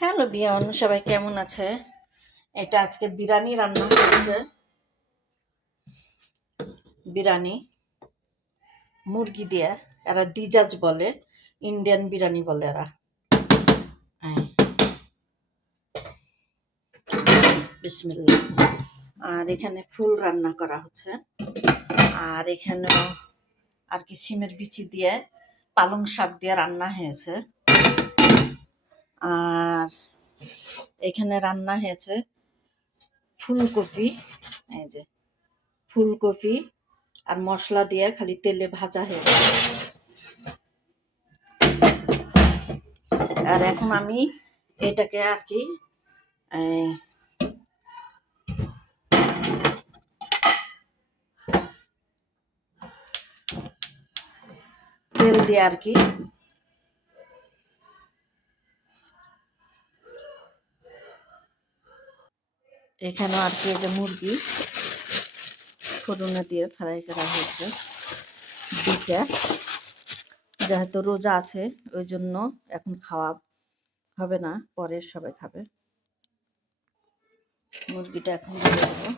Hello বিয়ন, সবাই কেমন আছে? এটা আজকে বিরিয়ানি রান্না হয়েছে। বিরিয়ানি মুরগি দিয়ে, এরা দিজাজ বলে, ইন্ডিয়ান বিরিয়ানি বলে এরা। বিসমিল্লাহ। আর এখানে ফুল রান্না করা হচ্ছে। আর এখানেও আর কি সিমের বিচি দিয়ে পালং শাক দিয়ে রান্না হয়েছে। আর এখানে রান্না হয়েছে ফুলকপি, এই যে ফুলকপি আর মশলা দিয়ে খালি তেলে ভাজা হয়েছে। আর এখন আমি এটাকে আর কি তেল দিয়ে আর কি এখানেও আর কি যে মুরগি ফোড়নে দিয়ে ফ্রাই করা হয়েছে দিকে। যেহেতু রোজা আছে ওই জন্য এখন খাওয়া হবে না, পরে সবাই খাবে। মুরগিটা এখন দিয়ে দেবো।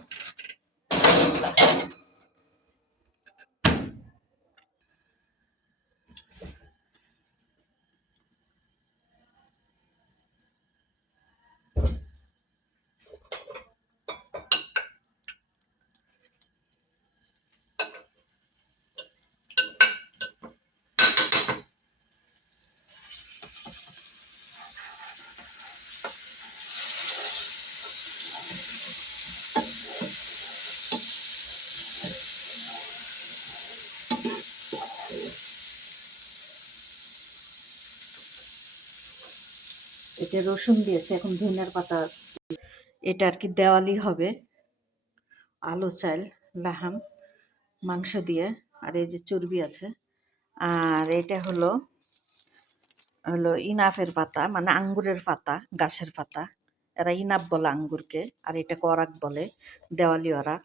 এতে রসুন দিয়েছে, এখন ধনিয়ার পাতা। এটা আর কি দেওয়ালি হবে আলু চাল লাহাম মাংস দিয়ে। আর এই যে চর্বি আছে। আর এটা হলো হলো ইনাফের পাতা, মানে আঙ্গুরের পাতা, গাছের পাতা। এরা ইনাফ বলে আঙ্গুরকে, আর এটা অরাক বলে, দেওয়ালি অরাক।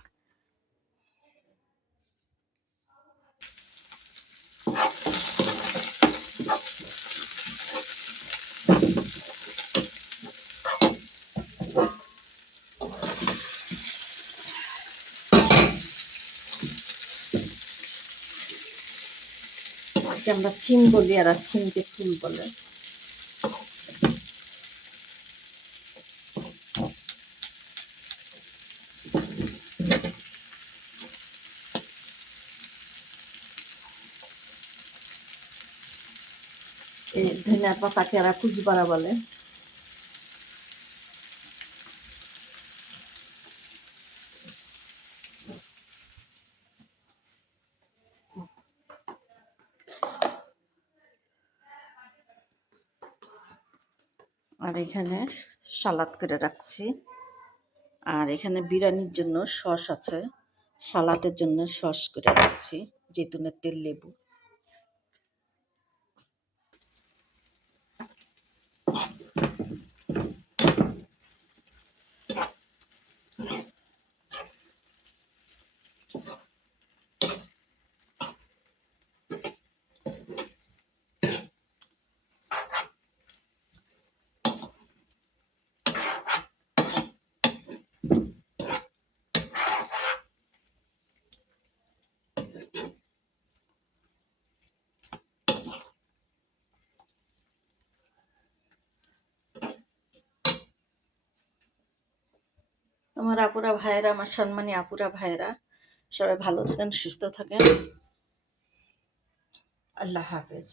আমরা ছিম বলি, আর ছিমকে ফুল বলে। এই ধনিয়ার পাতাকে এরা কুচবাড়া বলে। আর এখানে সালাদ করে রাখছি। আর এখানে বিরিয়ানির জন্য সস আছে, সালাদের জন্য সস করে রাখছি, জৈতুনের তেল, লেবু। আমার আপুরা ভাইয়েরা, আমার সম্মানী আপুরা ভাইয়েরা, সবাই ভালো থাকেন, সুস্থ থাকেন। আল্লাহ হাফেজ।